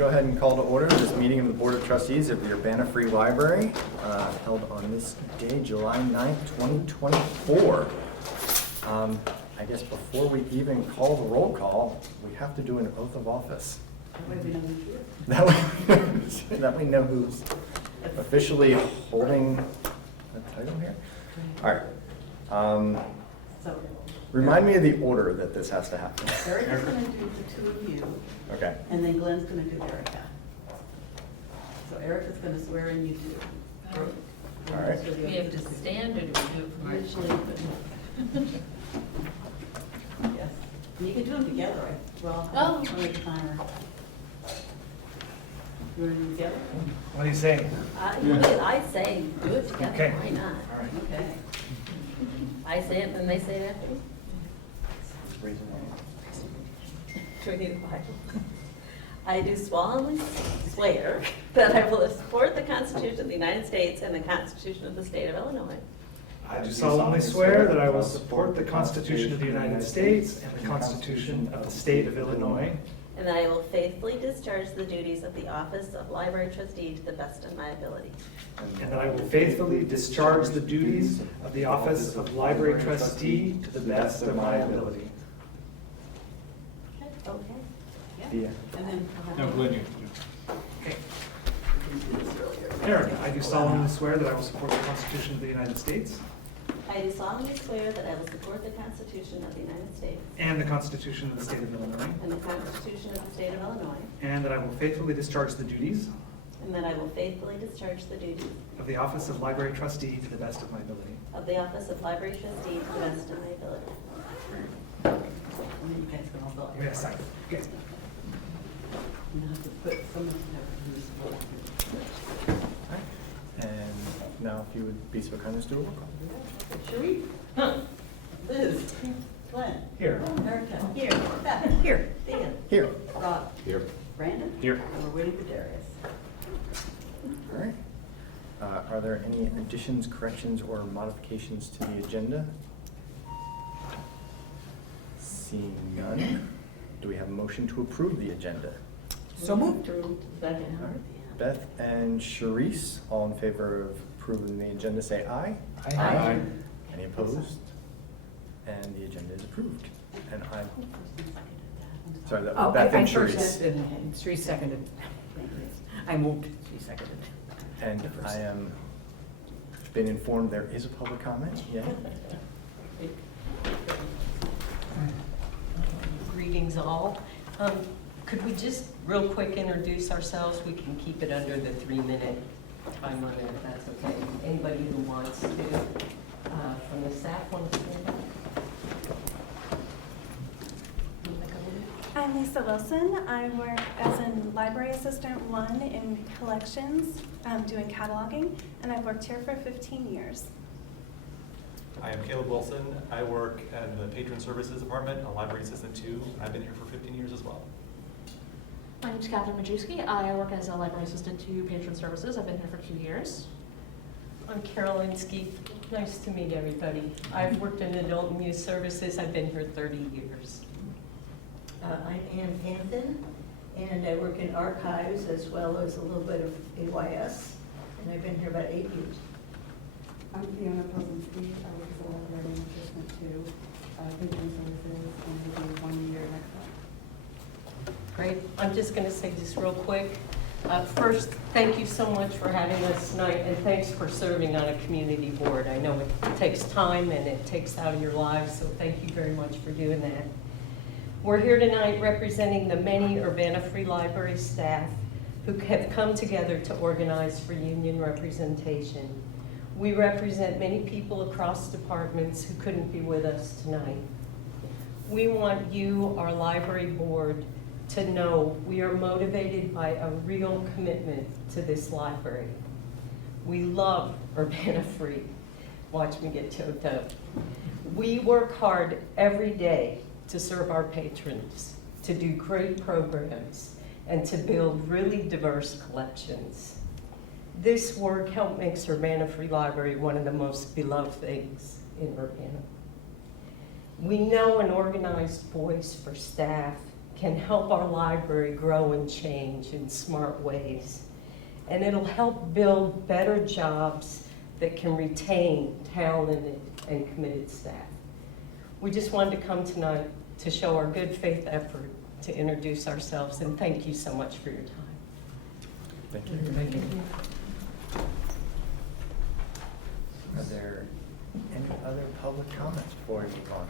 go ahead and call to order this meeting of the Board of Trustees of the Urbana Free Library, held on this day, July 9th, 2024. I guess before we even call the roll call, we have to do an oath of office. That way we know who's officially holding the title here. All right. Remind me of the order that this has to happen. Erica's going to do the two of you. Okay. And then Glenn's going to do Erica. So Erica's going to swear in you two. All right. Do we have to stand or do we do it from our Usually, yes. And you can do them together, right? Well, Oh. I'll make a timer. You want to do them together? What do you say? I say, do it together, Okay. why not? All right. Okay. I say it and then they say it after me. Raise your hand. Do we need a Bible? I do solemnly swear that I will support the Constitution of the United States and the Constitution of the State of Illinois. I do solemnly swear that I will support the Constitution of the United States and the Constitution of the State of Illinois, And that I will faithfully discharge the duties of the office of Library Trustee to the best of my ability. and that I will faithfully discharge the duties of the office of Library Trustee to the best of my ability. Okay. Yeah. And then. No, Glenn, you. Okay. Erica, I do solemnly swear that I will support the Constitution of the United States I do solemnly swear that I will support the Constitution of the United States and the Constitution of the State of Illinois, and the Constitution of the State of Illinois, and that I will faithfully discharge the duties and that I will faithfully discharge the duties of the office of Library Trustee to the best of my ability. of the office of Library Trustee to the best of my ability. And then you guys can all go. You may sign. Okay. You have to put someone who's supposed And now if you would be so kind as to do a roll call. Sheree? Liz? Glenn? Here. Erica? Here. Beth? Here. Dan? Here. Rob? Here. Brandon? Here. And we're waiting for Darius. All right. Are there any additions, corrections, or modifications to the agenda? Seeing none, do we have a motion to approve the agenda? So moved. Second. Beth and Sharice, all in favor of approving the agenda, say aye. Aye. Any opposed? And the agenda is approved. And I'm, sorry, that Oh, was Beth and I first Sharice. said, and Sri seconded. I moved, she seconded. And I am been informed there is a public comment, yeah? Greetings all. Could we just real quick introduce ourselves? We can keep it under the 3-minute time limit if that's okay. Anybody who wants to, from the staff want to stand up? I'm Lisa Wilson. I work as a library assistant 1 in collections, doing cataloging, and I've worked here for 15 years. I am Caleb Wilson. I work at the Patron Services Department, a library assistant 2, and I've been here for 15 years as well. My name is Catherine Majewski. I work as a library assistant to Patron Services. I've been here for 2 years. I'm Caroline Skeet. Nice to meet everybody. I've worked in adult and youth services. I've been here 30 years. I'm Ann Hampton, and I work in archives as well as a little bit of AYS, and I've been here about 8 years. I'm Fiona Pozinski. I work as a library assistant to Patron Services, and we'll be 1 year next month. Great. I'm just going to say this real quick. First, thank you so much for having us tonight, and thanks for serving on a community board. I know it takes time and it takes out of your lives, so thank you very much for doing that. We're here tonight representing the many Urbana Free Library staff who have come together to organize for union representation. We represent many people across departments who couldn't be with us tonight. We want you, our library board, to know we are motivated by a real commitment to this library. We love Urbana Free. Watch me get choked up. We work hard every day to serve our patrons, to do great programs, and to build really diverse collections. This work helped make Urbana Free Library one of the most beloved things in Urbana. We know an organized voice for staff can help our library grow and change in smart ways. And it'll help build better jobs that can retain talented and committed staff. We just wanted to come tonight to show our good faith effort to introduce ourselves, and thank you so much for your time. Thank you. Thank you. Are there any other public comments before we move on?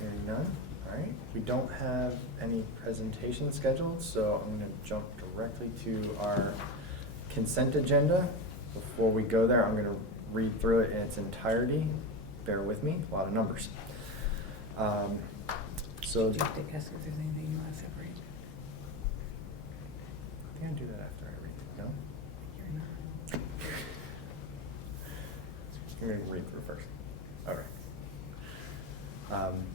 Hearing none, all right. We don't have any presentations scheduled, so I'm gonna jump directly to our consent agenda. Before we go there, I'm gonna read through it in its entirety. Bear with me, a lot of numbers. So, Do you have to ask if there's anything you want to separate? I think I do that after I read it, no? You're not. I'm gonna read through first. All right.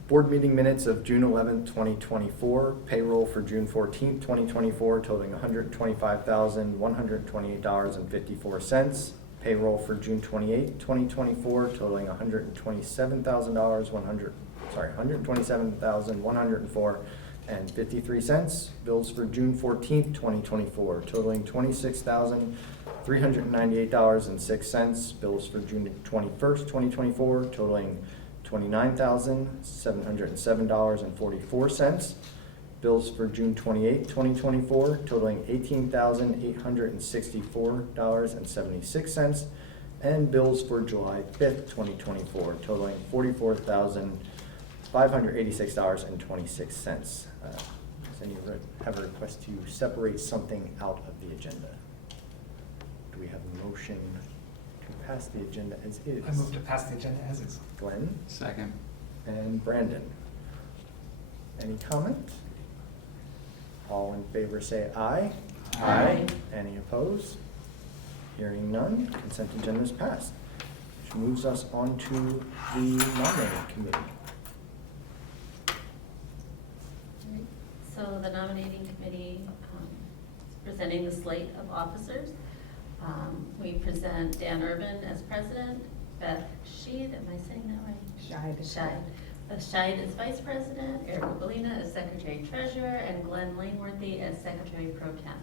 Board meeting minutes of June 11th, 2024, payroll for June 14th, 2024, totaling $125,128.54. Payroll for June 28th, 2024, totaling $127,104.53. Bills for June 14th, 2024, totaling $26,398.06. Bills for June 21st, 2024, totaling $29,707.44. Bills for June 28th, 2024, totaling $18,864.76. And bills for July 5th, 2024, totaling $44,586.26. Does anyone have a request to separate something out of the agenda? Do we have a motion to pass the agenda as is? I move to pass the agenda as is. Glenn Second. and Brandon. Any comment? All in favor say aye. Aye. Any opposed? Hearing none, consent agenda is passed. Which moves us on to the nominating committee. So the nominating committee is presenting the slate of officers. We present Dan Urban as president, Beth Scheid, am I saying that right? Scheid. Beth Scheid as vice president, Erica Bellina as secretary treasurer, and Glenn Langworthy as secretary pro tem.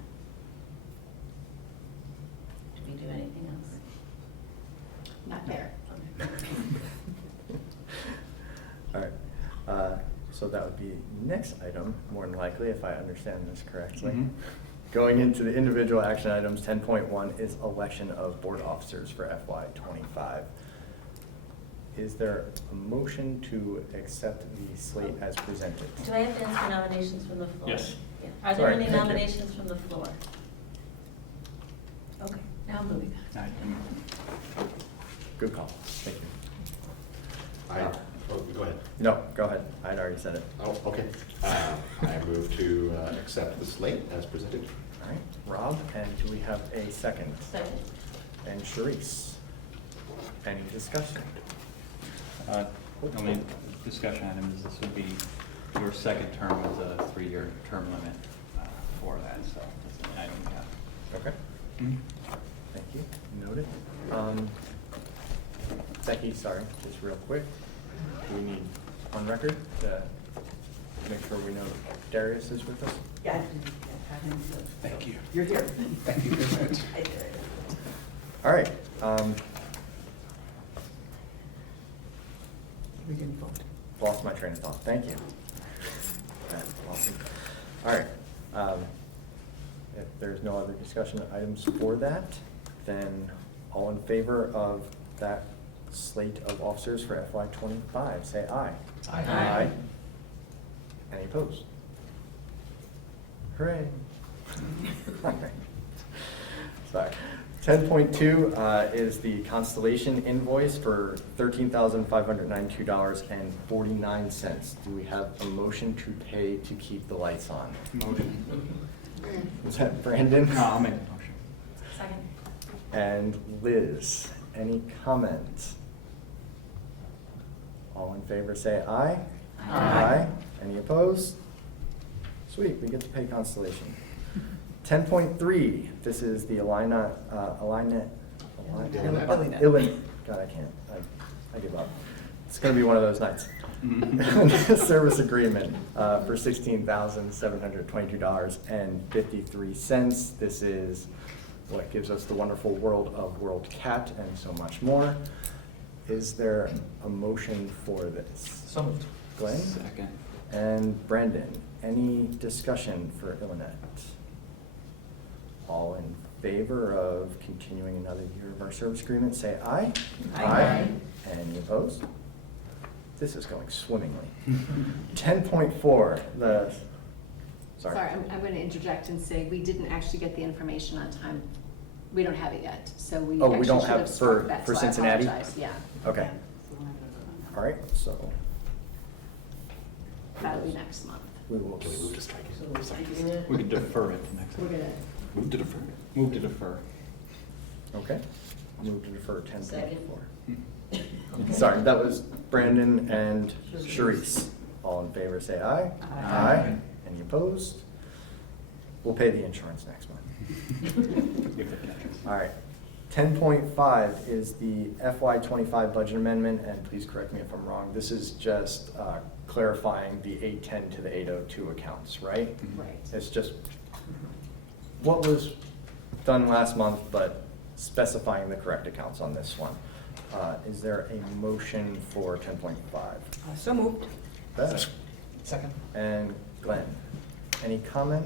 Did we do anything else? Not yet. All right, so that would be next item, more than likely, if I understand this correctly. Mhm. Going into the individual action items, 10.1 is election of board officers for FY '25. Is there a motion to accept the slate as presented? Do I have to ask for nominations from the floor? Yes. Yeah. Are there Sorry, any thank you. nominations from the floor? Okay, now moving on. Good call, thank you. Go ahead. No, go ahead, I'd already said it. Oh, okay. I move to accept the slate as presented. All right, Rob, and do we have a second? Second. And Sharice? Any discussion? Only discussion item is this would be your second term with a 3-year term limit for that, so that's an item we have. Okay, thank you, noted. Becky, sorry, just real quick, do we need on record to make sure we know Darius is with us? Yeah, I didn't have him, so. Thank you. You're here. Thank you very much. I did. All right, We didn't vote. lost my train of thought, thank you. That's awesome. All right, if there's no other discussion items for that, then all in favor of that slate of officers for FY '25, say aye. Aye. Aye. Any opposed? Hooray. All right. Sorry. 10.2 is the Constellation invoice for $13,592.49. Do we have a motion to pay to keep the lights on? Motion. Is that Brandon? No, I'll make the motion. Second. And Liz, any comments? All in favor say aye. Aye. Any opposed? Sweet, we get to pay Constellation. 10.3, this is the Illinois. God, I can't, I give up. It's gonna be one of those nights. service agreement for $16,722.53. This is what gives us the wonderful world of World Cat and so much more. Is there a motion for this? So moved. Glenn? Second. And Brandon, any discussion for Illinois? All in favor of continuing another year of our service agreement, say aye. Aye. Any opposed? This is going swimmingly. 10.4, the, sorry. Sorry, I'm going to interject and say we didn't actually get the information on time. We don't have it yet, so we Oh, we actually don't should have have struck that, for so I Cincinnati? apologize. Yeah. Okay. All right, so That'll be next month. we will. Can we move to strike it? We can defer it to next We're week. going to, Move to defer. Move to defer. Okay. Move to defer 10.4. Second. Sorry, that was Brandon and Sharice. All in favor, say aye. Aye. Any opposed? We'll pay the insurance next month. All right. 10.5 is the FY25 budget amendment, and please correct me if I'm wrong. This is just clarifying the 810 to the 802 accounts, right? right. It's just what was done last month, but specifying the correct accounts on this one. Is there a motion for 10.5? So moved. Beth Second. and Glenn. Any comment,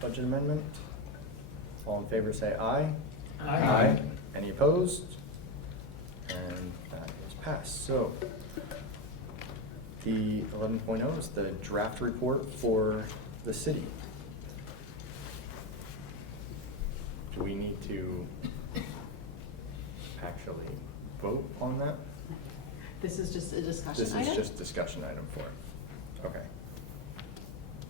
budget amendment? All in favor say aye. Aye. Any opposed? And that is passed. So the 11.0 is the draft report for the city. Do we need to actually vote on that? This is just a discussion This item? is just discussion item for it. Okay.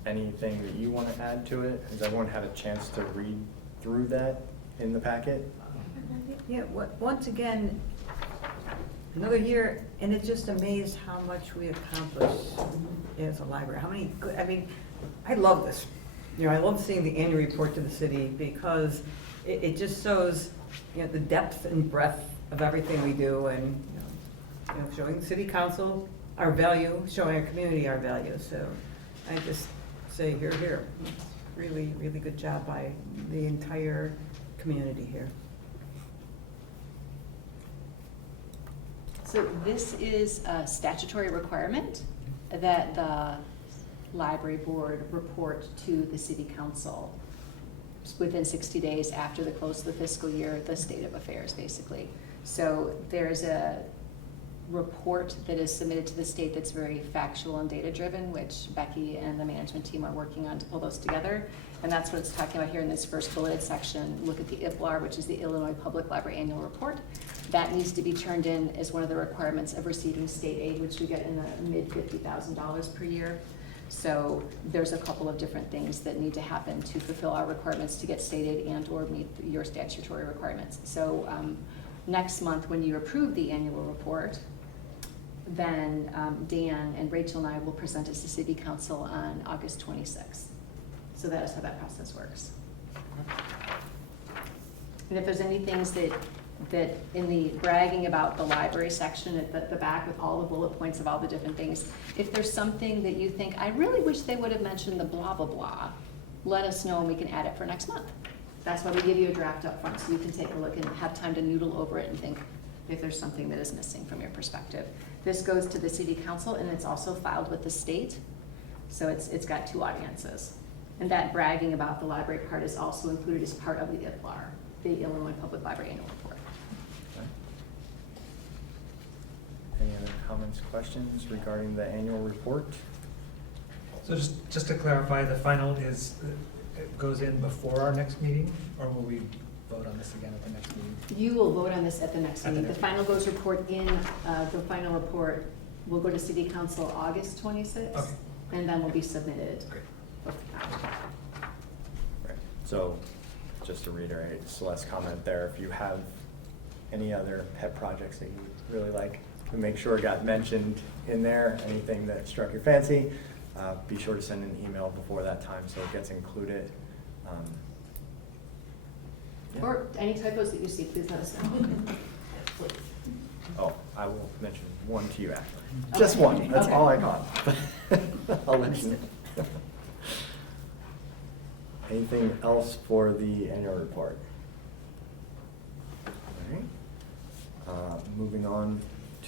Anything that you want to add to it? Has everyone had a chance to read through that in the packet? Yeah, once again, another year, and it's just amazed how much we accomplished as a library. How many good, I mean, I love this. You know, I love seeing the annual report to the city because it just shows, you know, the depth and breadth of everything we do and, you know, showing the city council our value, showing our community our value. So I just say here, here. Really, really good job by the entire community here. So this is a statutory requirement that the library board report to the city council within 60 days after the close of the fiscal year, the state of affairs, basically. So there's a report that is submitted to the state that's very factual and data-driven, which Becky and the management team are working on to pull those together. And that's what it's talking about here in this first bulleted section. Look at the IPLAR, which is the Illinois Public Library Annual Report. That needs to be turned in as one of the requirements of receiving state aid, which we get in the mid $50,000 per year. So there's a couple of different things that need to happen to fulfill our requirements to get state aid and or meet your statutory requirements. So next month, when you approve the annual report, then Dan and Rachel and I will present it to City Council on August 26th. So that is how that process works. And if there's any things that in the bragging about the library section at the back with all the bullet points of all the different things, if there's something that you think, I really wish they would have mentioned the blah, blah, blah, let us know and we can add it for next month. That's why we give you a draft up front so you can take a look and have time to noodle over it and think if there's something that is missing from your perspective. This goes to the city council and it's also filed with the state. So it's got two audiences. And that bragging about the library part is also included as part of the IPLAR, the Illinois Public Library Annual Report. Okay. Any other comments, questions regarding the annual report? So just to clarify, the final is, it goes in before our next meeting, or will we vote on this again at the next meeting? You will vote on this at the next At the meeting. The next final goes report in, the final report will go to City Council August 26th. Okay. And then will be submitted. Great. Right. So, just to reiterate Celeste's comment there, if you have any other pet projects that you would really like to make sure got mentioned in there, anything that struck your fancy, be sure to send an email before that time so it gets included. Yeah. Or any typos that you see, please let us know. Oh, I will mention one to you after. Just one, that's Okay. all I got. I'll let you know. Anything else for the annual report? All right. Moving on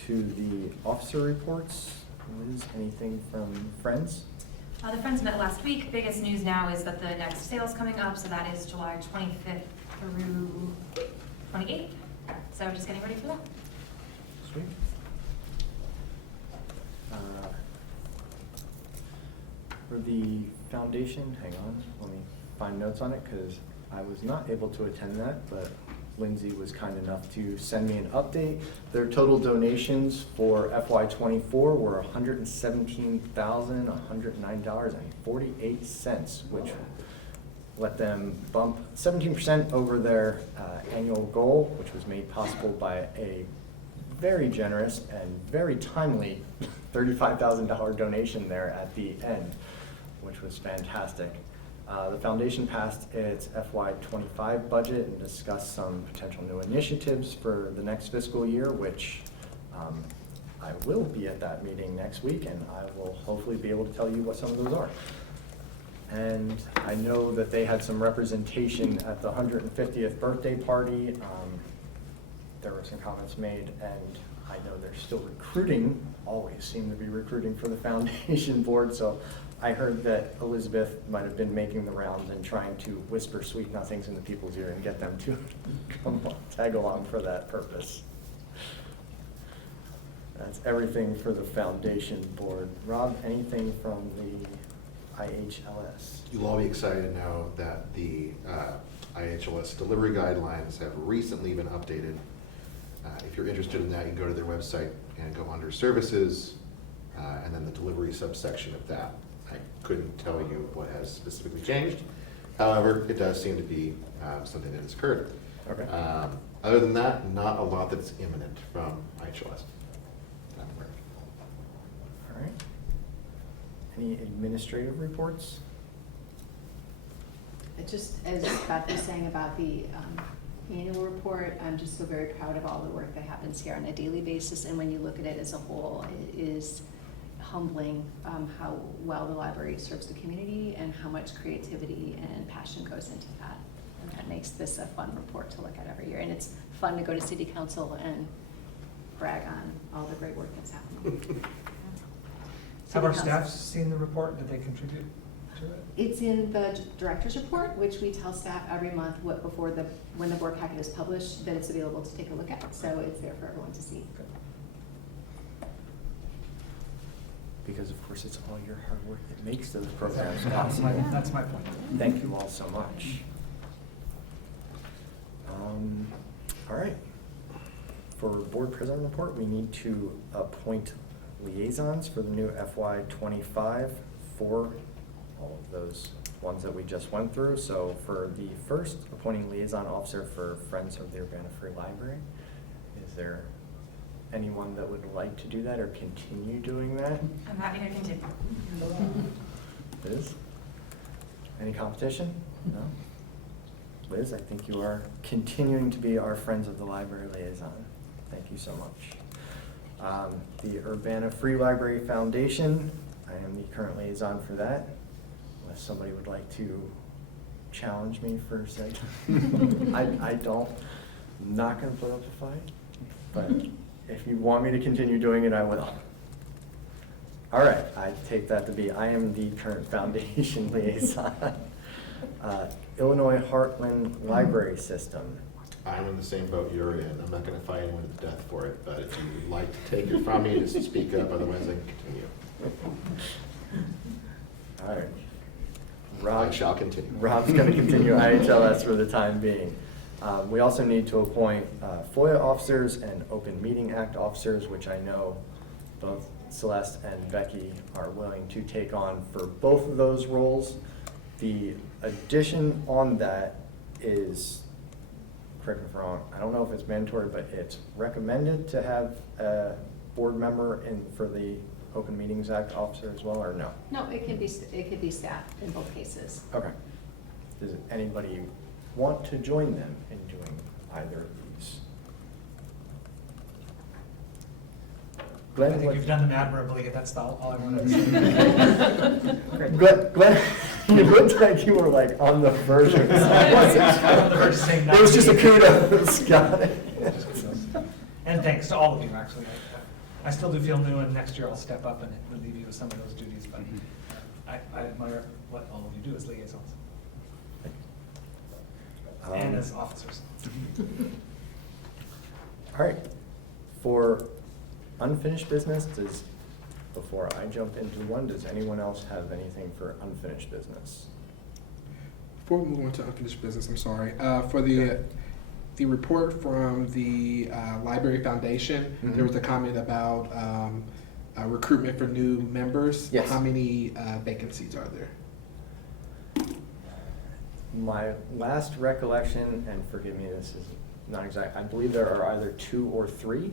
to the officer reports. Liz, anything from Friends? The Friends met last week. Biggest news now is that the next sale is coming up, so that is July 25th through 28th. So we're just getting ready for that. Sweet. For the foundation, hang on, let me find notes on it, because I was not able to attend that, but Lindsay was kind enough to send me an update. Their total donations for FY '24 were $117,109.48, which let them bump 17% over their annual goal, which was made possible by a very generous and very timely $35,000 donation there at the end, which was fantastic. The foundation passed its FY '25 budget and discussed some potential new initiatives for the next fiscal year, which I will be at that meeting next week, and I will hopefully be able to tell you what some of those are. And I know that they had some representation at the 150th birthday party. There were some comments made, and I know they're still recruiting, always seem to be recruiting for the foundation board, so I heard that Elizabeth might have been making the rounds and trying to whisper sweet nothings into people's ear and get them to come on, tag along for that purpose. That's everything for the foundation board. Rob, anything from the IHLS? You'll all be excited to know that the IHLS delivery guidelines have recently been updated. If you're interested in that, you can go to their website and go under services, and then the delivery subsection of that. I couldn't tell you what has specifically changed. However, it does seem to be something that has occurred. Okay. Other than that, not a lot that's imminent from IHLS. All right. Any administrative reports? Just as Beth was saying about the annual report, I'm just so very proud of all the work that happens here on a daily basis, and when you look at it as a whole, it is humbling how well the library serves the community and how much creativity and passion goes into that. And that makes this a fun report to look at every year, and it's fun to go to city council and brag on all the great work that's happening. Have our City staff council. seen the report? Did they contribute to it? It's in the director's report, which we tell staff every month when the board packet is published, that it's available to take a look at. So it's there for everyone to see. Because of course it's all your hard work that makes those programs possible. That's my point. Thank you all so much. All right. For board president report, we need to appoint liaisons for the new FY '25 for all of those ones that we just went through. So for the first, appointing liaison officer for Friends of the Urbana Free Library. Is there anyone that would like to do that or continue doing that? I'm happy to continue. Liz? Any competition? No? Liz, I think you are continuing to be our Friends of the Library liaison. Thank you so much. The Urbana Free Library Foundation, I am the current liaison for that, unless somebody would like to challenge me for a second. I don't, I'm not gonna put up a fight, but if you want me to continue doing it, I will. All right, I take that to be, I am the current foundation liaison. Illinois Heartland Library System. I'm in the same boat you're in. I'm not going to fight anyone to death for it, but if you would like to take it from me, just speak up, otherwise I can continue. All right. Rob, I shall continue. Rob's going to continue IHLS for the time being. We also need to appoint FOIA officers and Open Meeting Act officers, which I know both Celeste and Becky are willing to take on for both of those roles. The addition on that is, correct me if I'm wrong, I don't know if it's mandatory, but it's recommended to have a board member for the Open Meetings Act officer as well, or no? No, it can be staff in both cases. Okay. Does anybody want to join them in doing either of these? Glenn, I think what- you've done them admirably, that's all I wanted to say. Glenn, you looked like you were like on the verge of On the verge of saying It was just a not. kudos, got it. And thanks to all of you, actually. I still do feel new, and next year I'll step up and relieve you of some of those duties, but I admire what all of you do as liaisons and as officers. All right, for unfinished business, before I jump into one, does anyone else have anything for unfinished business? Before we move on to unfinished business, I'm sorry, for the report from the Library Foundation, there was a comment about recruitment for new members. Yes. How many vacancies are there? My last recollection, and forgive me, this is not exact, I believe there are either 2 or 3.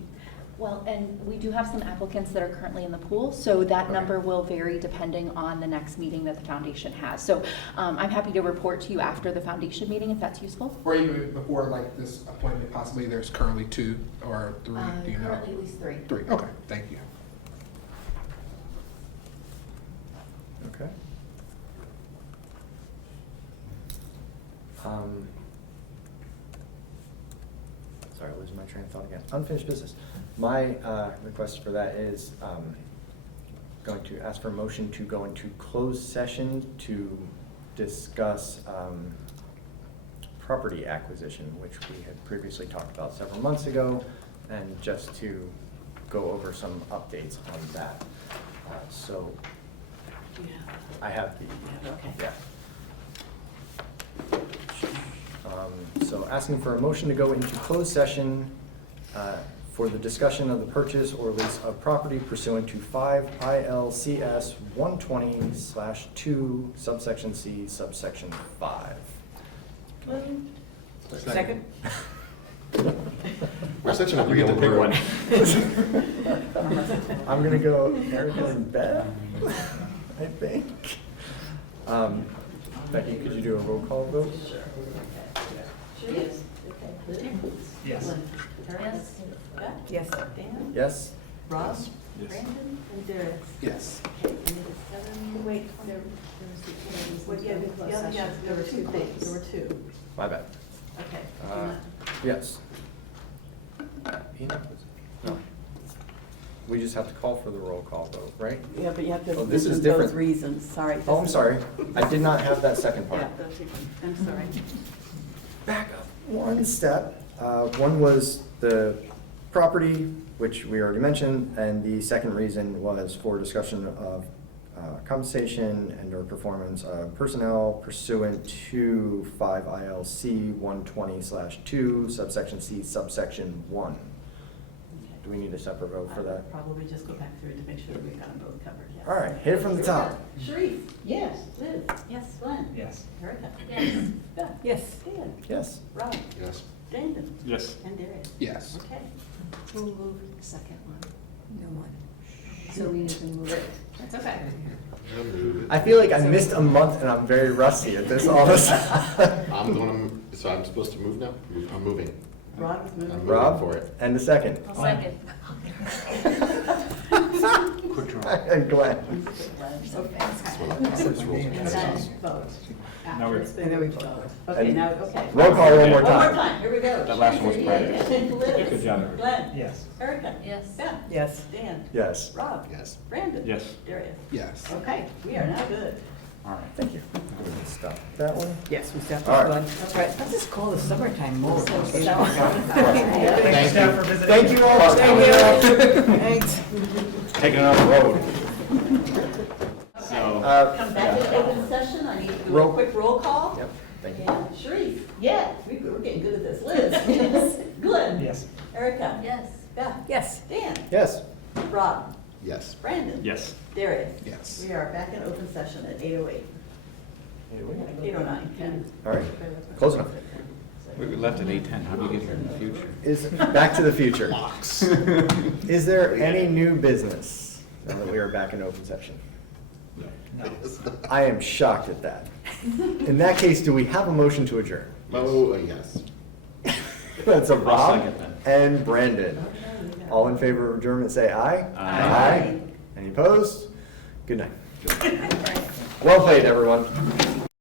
Well, and we do have some applicants that are currently in the pool, so that Okay. number will vary depending on the next meeting that the foundation has. So I'm happy to report to you after the foundation meeting if that's useful. Or even before like this appointment, possibly there's currently 2 or 3, do you know? Currently at least 3. 3, okay, thank you. Okay. Sorry, losing my train of thought again. Unfinished business. My request for that is going to ask for a motion to go into closed session to discuss property acquisition, which we had previously talked about several months ago, and just to go over some updates on that. So I have the, yeah. So asking for a motion to go into closed session for the discussion of the purchase or lease of property pursuant to 5 ILCS 120/2 subsection C subsection 5. Second? We're such an We get the big room. one. I'm gonna go Erica and Beth, I think. Becky, could you do a roll call vote? Yes. Yes. Yes. Yes. Dan? Yes? Rob? Yes. Brandon? And Darius? Yes. Okay, and it was 7, wait, there were 2 things, there were 2. My bad. Okay. Yes. No. We just have to call for the roll call vote, right? Yeah, but you have to Oh, this is mention different. those reasons, sorry. Oh, I'm sorry. I did not have that second part. Yeah, those reasons, I'm sorry. Back up one step. One was the property, which we already mentioned, and the second reason was for discussion of compensation and or performance of personnel pursuant to 5 ILC 120/2 subsection C subsection 1. Do we need a separate vote for that? Probably just go back through it to make sure we've got them both covered, yes. All right, hit it from the top. Sharif? Yes. Liz? Yes. Glenn? Yes. Erica? Yes. Beth? Yes. Dan? Yes. Rob? Yes. Brandon? Yes. And Darius? Yes. Okay. Who moved the second one? No one. So we need to move it. That's okay. I feel like I missed a month and I'm very rusty at this all of a sudden. So I'm supposed to move now? I'm moving. Rob is moving. I'm moving Rob, for it. and the second. I'll second. Quick draw. And Glenn. Okay. That's what Robert's rules of And then process. vote. Now we're- After it's been And then we moved. vote. Okay, And now, okay. roll call one more One more time. time, here we go. That last one was private. Liz? Good job. Glenn? Yes. Erica? Yes. Beth? Yes. Dan? Yes. Rob? Yes. Brandon? Yes. Darius? Yes. Okay, we are now good. All right. Thank you. Stop that one. Yes, we stepped All up right. one. That's right. Let's just call the summertime mode. So- Okay, so- Thank you, staff, for visiting. Thank you all for coming out. Thanks. Taking it on the road. So, Come back to open session, I need to do Roll- a quick roll call. Yep, thank you. And Sharif? Yeah, we're getting good at this. Liz? Yes. Glenn? Yes. Erica? Yes. Beth? Yes. Dan? Yes. Rob? Yes. Brandon? yes. Darius? Yes. We are back in open session at 8:08. 8:09, yeah. All right, close enough. We left at 8:10. How do you get here in the future? Is, Back to the Future. Is there any new business now that we are back in open session? No. I am shocked at that. In that case, do we have a motion to adjourn? Oh, yes. That's a I'll Rob second that. and Brandon. All in favor of adjournment, say aye. Aye. Any opposed? Good night. Well played, everyone.